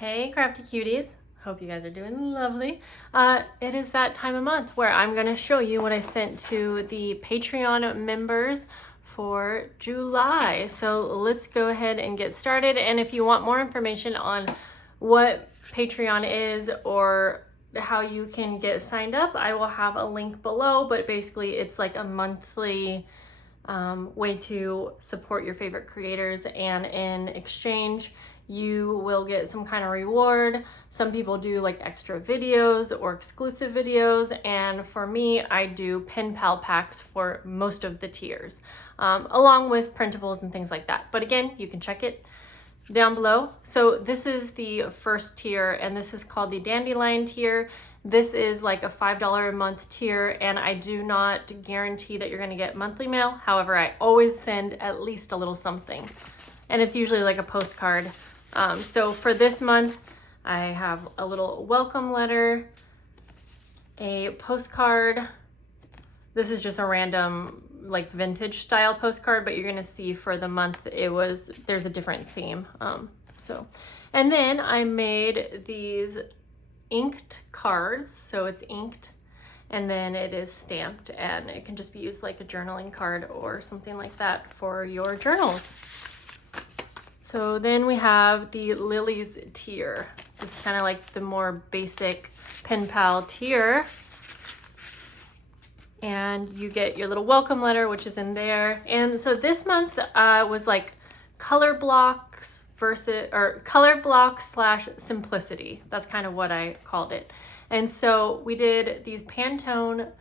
Hey crafty cuties, hope you guys are doing lovely. It is that time of month where I'm going to show you what I sent to the Patreon members for July. So let's go ahead and get started. And if you want more information on what Patreon is or how you can get signed up, I will have a link below, but basically it's like a monthly way to support your favorite creators, and in exchange you will get some kind of reward. Some people do like extra videos or exclusive videos, and for me I do pen pal packs for most of the tiers, along with printables and things like that. But again, you can check it down below. So this is the first tier, and this is called the Dandelion tier. This is like a $5 a month tier, and I do not guarantee that you're going to get monthly mail. However, I always send at least a little something, and it's usually like a postcard. So for this month, I have a little welcome letter, a postcard. This is just a random like vintage style postcard, but you're gonna see for the month there's a different theme. And then I made these inked cards. So it's inked and then it is stamped, and it can just be used like a journaling card or something like that for your journals. So then we have the Lilies tier. This is kind of like the more basic pen pal tier. And you get your little welcome letter, which is in there. And so this month was like color blocks / simplicity. That's kind of what I called it. And so we did these Pantone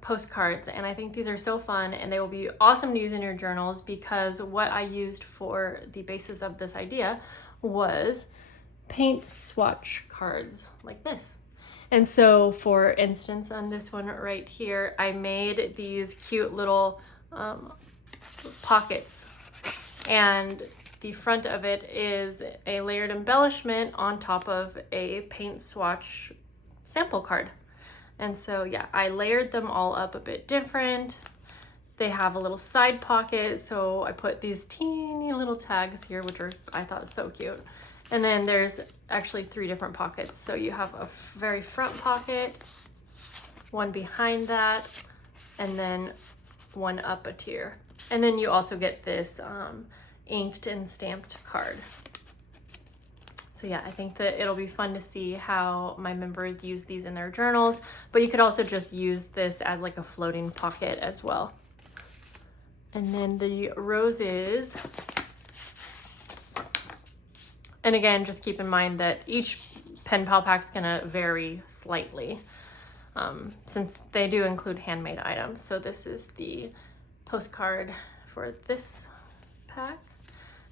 postcards, and I think these are so fun, and they will be awesome to use in your journals, because what I used for the basis of this idea was paint swatch cards like this. And so for instance, on this one right here, I made these cute little pockets, and the front of it is a layered embellishment on top of a paint swatch sample card. And so yeah, I layered them all up a bit different. They have a little side pocket, so I put these teeny little tags here, which I thought so cute. And then there's actually 3 different pockets. So you have a very front pocket, one behind that, and then one up a tier. And then you also get this inked and stamped card. So yeah, I think that it'll be fun to see how my members use these in their journals, but you could also just use this as like a floating pocket as well. And then the roses. And again, just keep in mind that each pen pal pack is gonna vary slightly, since they do include handmade items. So this is the postcard for this pack.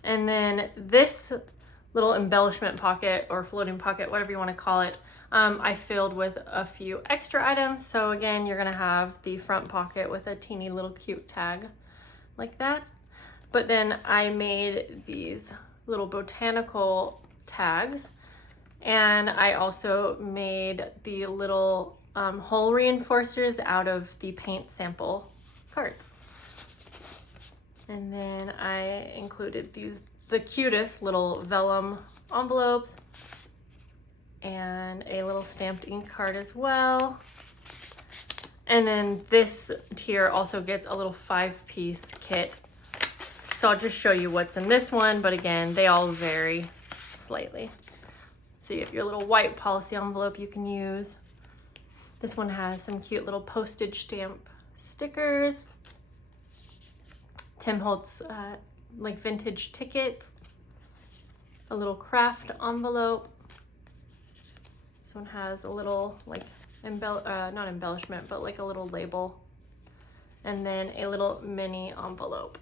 And then this little embellishment pocket or floating pocket, whatever you want to call it, I filled with a few extra items. So again, you're gonna have the front pocket with a teeny little cute tag like that. But then I made these little botanical tags, and I also made the little hole reinforcers out of the paint sample cards. And then I included the cutest little vellum envelopes and a little stamped ink card as well. And then this tier also gets a little 5-piece kit. So I'll just show you what's in this one, but again, they all vary slightly. So you have your little white policy envelope you can use. This one has some cute little postage stamp stickers. Tim Holtz like vintage tickets. A little craft envelope. This one has a little like not embellishment, but like a little label. And then a little mini envelope.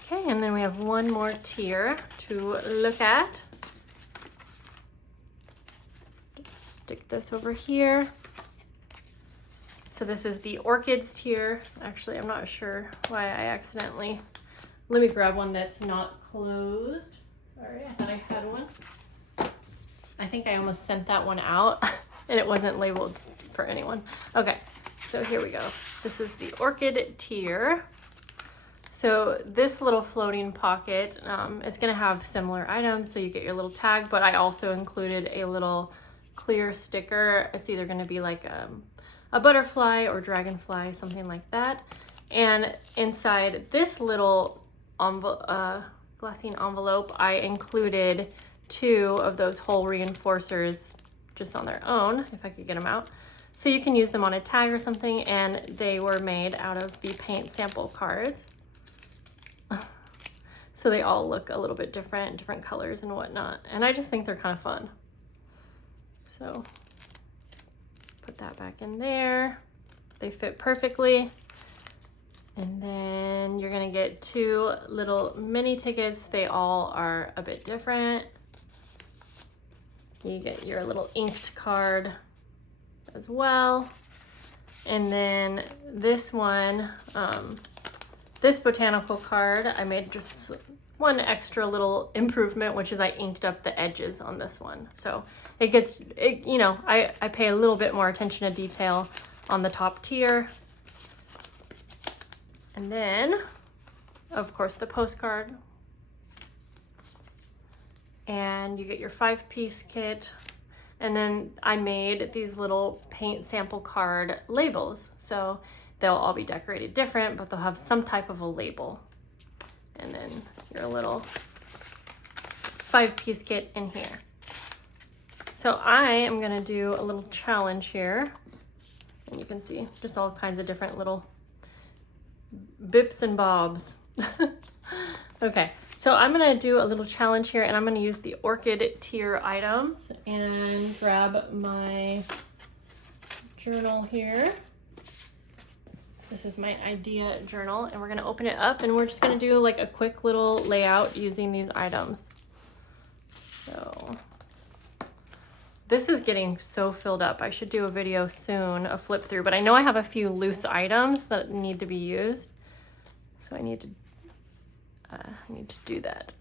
Okay, and then we have one more tier to look at. Just stick this over here. So this is the orchids tier. Actually, I'm not sure why I accidentally... Let me grab one that's not closed. Sorry, I thought I had one. I think I almost sent that one out and it wasn't labeled for anyone. Okay, so here we go. This is the orchid tier. So this little floating pocket is going to have similar items, so you get your little tag, but I also included a little clear sticker. It's either going to be like a butterfly or dragonfly, something like that. And inside this little glassine envelope, I included 2 of those hole reinforcers just on their own, if I could get them out. So you can use them on a tag or something, and they were made out of the paint sample cards. So they all look a little bit different colors and whatnot. And I just think they're kind of fun. So put that back in there. They fit perfectly. And then you're gonna get 2 little mini tickets. They all are a bit different. You get your little inked card as well. And then this one, this botanical card, I made just one extra little improvement, which is I inked up the edges on this one. So it gets, you know, I pay a little bit more attention to detail on the top tier. And then, of course, the postcard. And you get your 5-piece kit. And then I made these little paint sample card labels. So they'll all be decorated different, but they'll have some type of a label. And then your little 5-piece kit in here. So I am gonna do a little challenge here. And you can see just all kinds of different little bips and bobs. Okay, so I'm gonna do a little challenge here, and I'm gonna use the orchid tier items and grab my journal here. This is my idea journal, and we're gonna open it up, and we're just gonna do like a quick little layout using these items. So this is getting so filled up. I should do a video soon, a flip through, but I know I have a few loose items that need to be used. So I need to do that.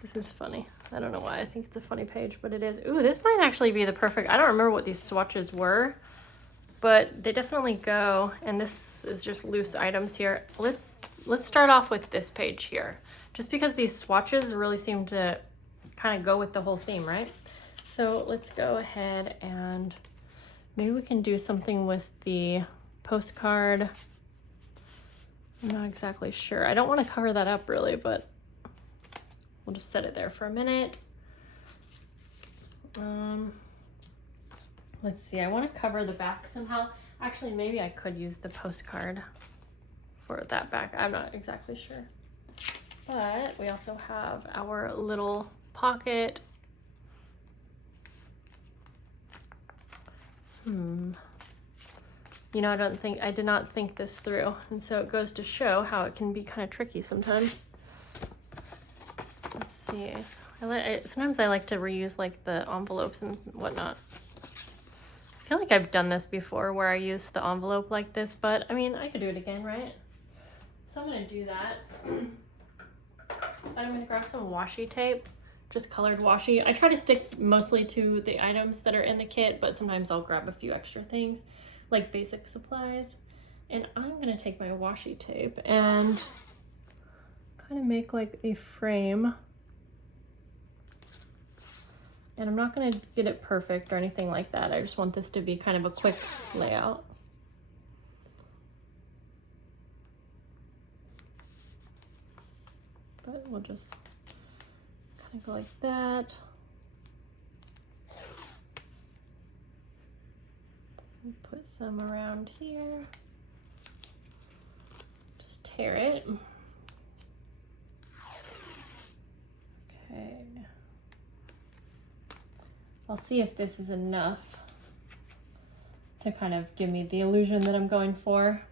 This is funny. I don't know why I think it's a funny page, but it is. Ooh, this might actually be the perfect, I don't remember what these swatches were, but they definitely go, and this is just loose items here. Let's start off with this page here, just because these swatches really seem to kind of go with the whole theme, right? So let's go ahead and maybe we can do something with the postcard. I'm not exactly sure. I don't want to cover that up really, but we'll just set it there for a minute. Let's see, I want to cover the back somehow. Actually, maybe I could use the postcard for that back. I'm not exactly sure. But we also have our little pocket. You know, I did not think this through. And so it goes to show how it can be kind of tricky sometimes. Let's see. Sometimes I like to reuse like the envelopes and whatnot. I feel like I've done this before where I use the envelope like this, but I mean, I could do it again, right? So I'm gonna do that. But I'm gonna grab some washi tape, just colored washi. I try to stick mostly to the items that are in the kit, but sometimes I'll grab a few extra things like basic supplies. And I'm gonna take my washi tape and kind of make like a frame. And I'm not gonna get it perfect or anything like that. I just want this to be kind of a quick layout. But we'll just kind of go like that. And put some around here. Just tear it. Okay. I'll see if this is enough to kind of give me the illusion that I'm going for,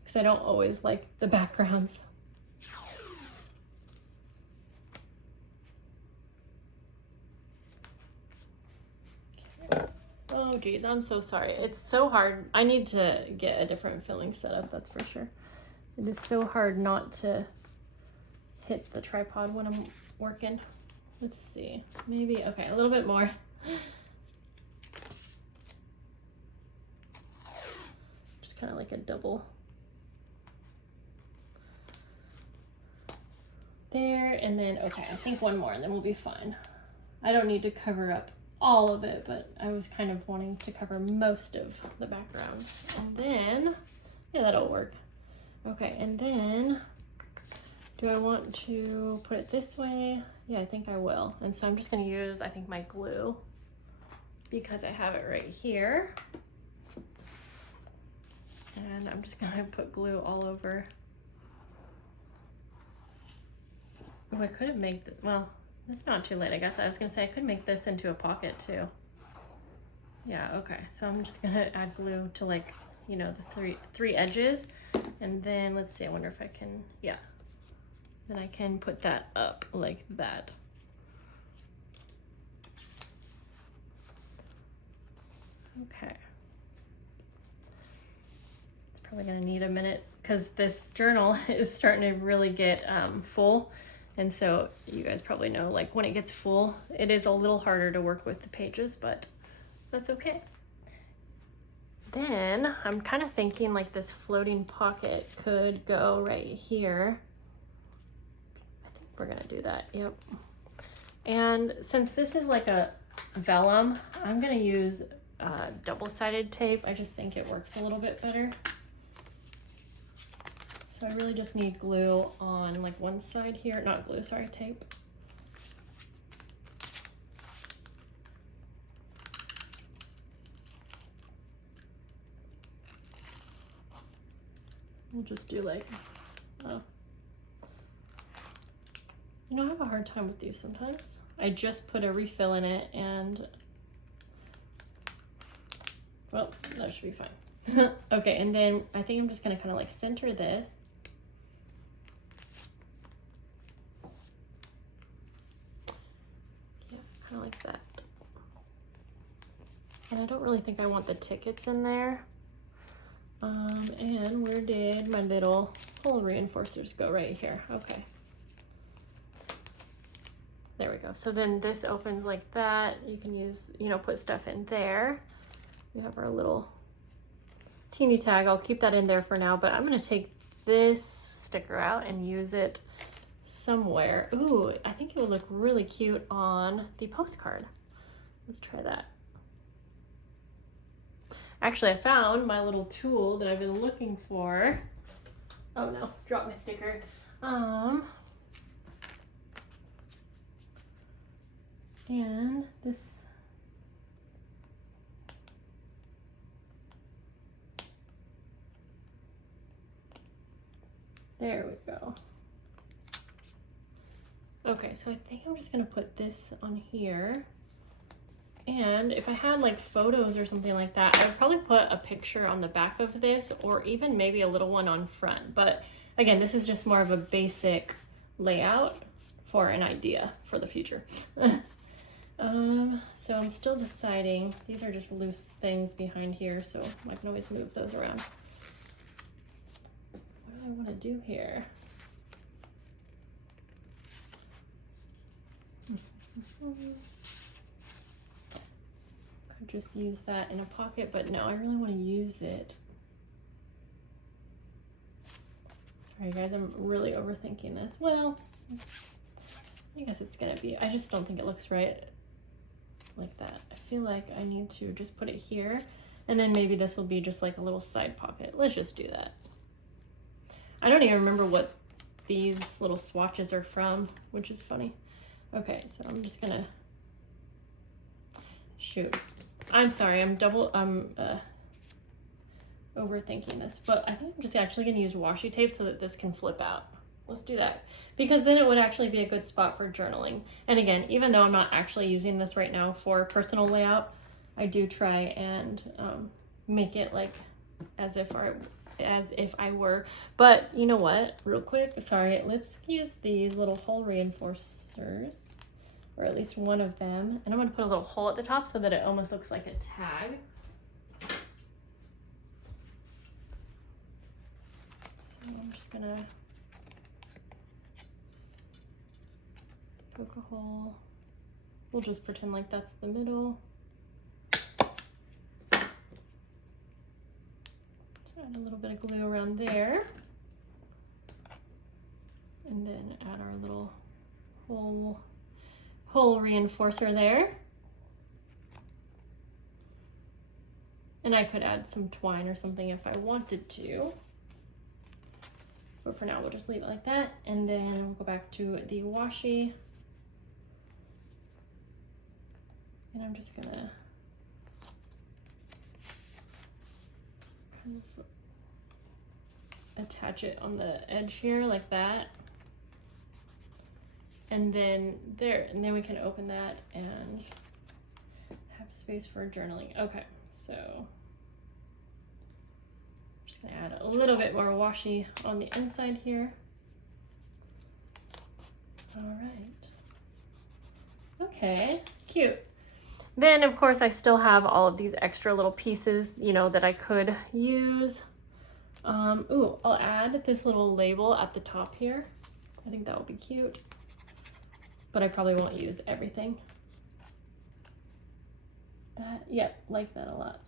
because I don't always like the backgrounds. Okay. Oh geez, I'm so sorry. It's so hard. I need to get a different filling setup, that's for sure. It is so hard not to hit the tripod when I'm working. Let's see, maybe, okay, a little bit more. Just kind of like a double there, and then, okay, I think one more and then we'll be fine. I don't need to cover up all of it, but I was kind of wanting to cover most of the background. And then, yeah, that'll work. Okay, and then, do I want to put it this way? Yeah, I think I will. And so I'm just gonna use, I think, my glue because I have it right here. And I'm just gonna put glue all over. Oh, I could have made, well, it's not too late, I guess. I was gonna say I could make this into a pocket too. Yeah, okay. So I'm just gonna add glue to, like, you know, the three edges. And then let's see, I wonder if I can, yeah. Then I can put that up like that. Okay. It's probably gonna need a minute because this journal is starting to really get full. And so you guys probably know, like, when it gets full, it is a little harder to work with the pages, but that's okay. Then I'm kind of thinking like this floating pocket could go right here. I think we're gonna do that, yep. And since this is like a vellum, I'm gonna use double-sided tape. I just think it works a little bit better. So I really just need glue on like one side here, not glue, sorry, tape. We'll just do like, oh. You know, I have a hard time with these sometimes. I just put a refill in it and, well, that should be fine. Okay, and then I think I'm just gonna kind of like center this. Yeah, kind of like that. And I don't really think I want the tickets in there. And where did my little hole reinforcers go? Right here, okay. There we go. So then this opens like that. You can use, you know, put stuff in there. We have our little teeny tag. I'll keep that in there for now, but I'm gonna take this sticker out and use it somewhere. Ooh, I think it would look really cute on the postcard. Let's try that. Actually, I found my little tool that I've been looking for. Oh no, dropped my sticker. And this, there we go. Okay, so I think I'm just gonna put this on here. And if I had like photos or something like that, I would probably put a picture on the back of this, or even maybe a little one on front. But again, this is just more of a basic layout for an idea for the future. So I'm still deciding. These are just loose things behind here, so I can always move those around. What do I want to do here? Could just use that in a pocket, but no, I really want to use it. Sorry guys, I'm really overthinking this. Well, I guess it's gonna be, I just don't think it looks right like that. I feel like I need to just put it here, and then maybe this will be just like a little side pocket. Let's just do that. I don't even remember what these little swatches are from, which is funny. Okay, so I'm just gonna, shoot. I'm sorry, I'm overthinking this, but I think I'm just actually gonna use washi tape so that this can flip out. Let's do that, because then it would actually be a good spot for journaling. And again, even though I'm not actually using this right now for personal layout, I do try and make it like as if I were. But you know what, real quick, sorry, let's use these little hole reinforcers, or at least one of them, and I'm gonna put a little hole at the top so that it almost looks like a tag. So I'm just gonna poke a hole. We'll just pretend like that's the middle. Add a little bit of glue around there. And then add our little hole reinforcer there. And I could add some twine or something if I wanted to. But for now, we'll just leave it like that. And then we'll go back to the washi. And I'm just gonna kind of attach it on the edge here like that. And then there, and then we can open that and have space for journaling. Okay, so I'm just gonna add a little bit more washi on the inside here. All right. Okay, cute. Then of course I still have all of these extra little pieces, you know, that I could use. Ooh, I'll add this little label at the top here. I think that will be cute, but I probably won't use everything. Yeah, like that a lot.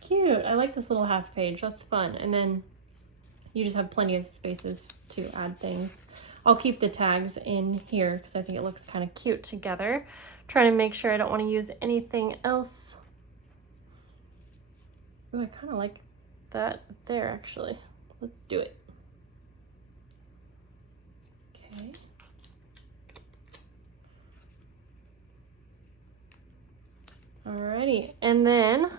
Cute, I like this little half page, that's fun. And then you just have plenty of spaces to add things. I'll keep the tags in here because I think it looks kind of cute together. Trying to make sure I don't want to use anything else. Ooh, I kind of like that there actually. Let's do it. Okay. Alrighty, and then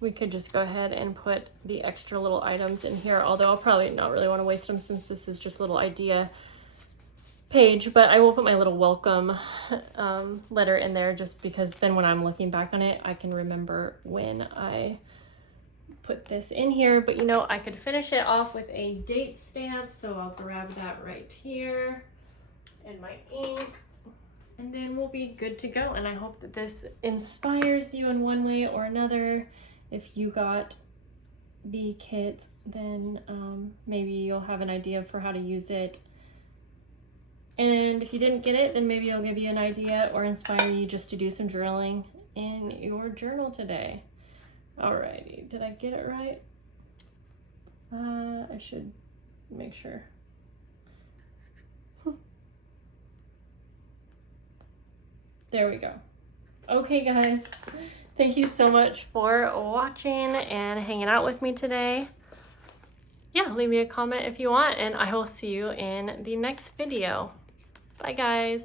we could just go ahead and put the extra little items in here, although I'll probably not really want to waste them since this is just a little idea page, but I will put my little welcome letter in there just because then when I'm looking back on it, I can remember when I put this in here. But you know, I could finish it off with a date stamp, so I'll grab that right here and my ink, and then we'll be good to go. And I hope that this inspires you in one way or another. If you got the kit, then maybe you'll have an idea for how to use it. And if you didn't get it, then maybe it'll give you an idea or inspire you just to do some journaling in your journal today. Alrighty, did I get it right? I should make sure. There we go. Okay, guys. Thank you so much for watching and hanging out with me today. Yeah, leave me a comment if you want, and I will see you in the next video. Bye, guys.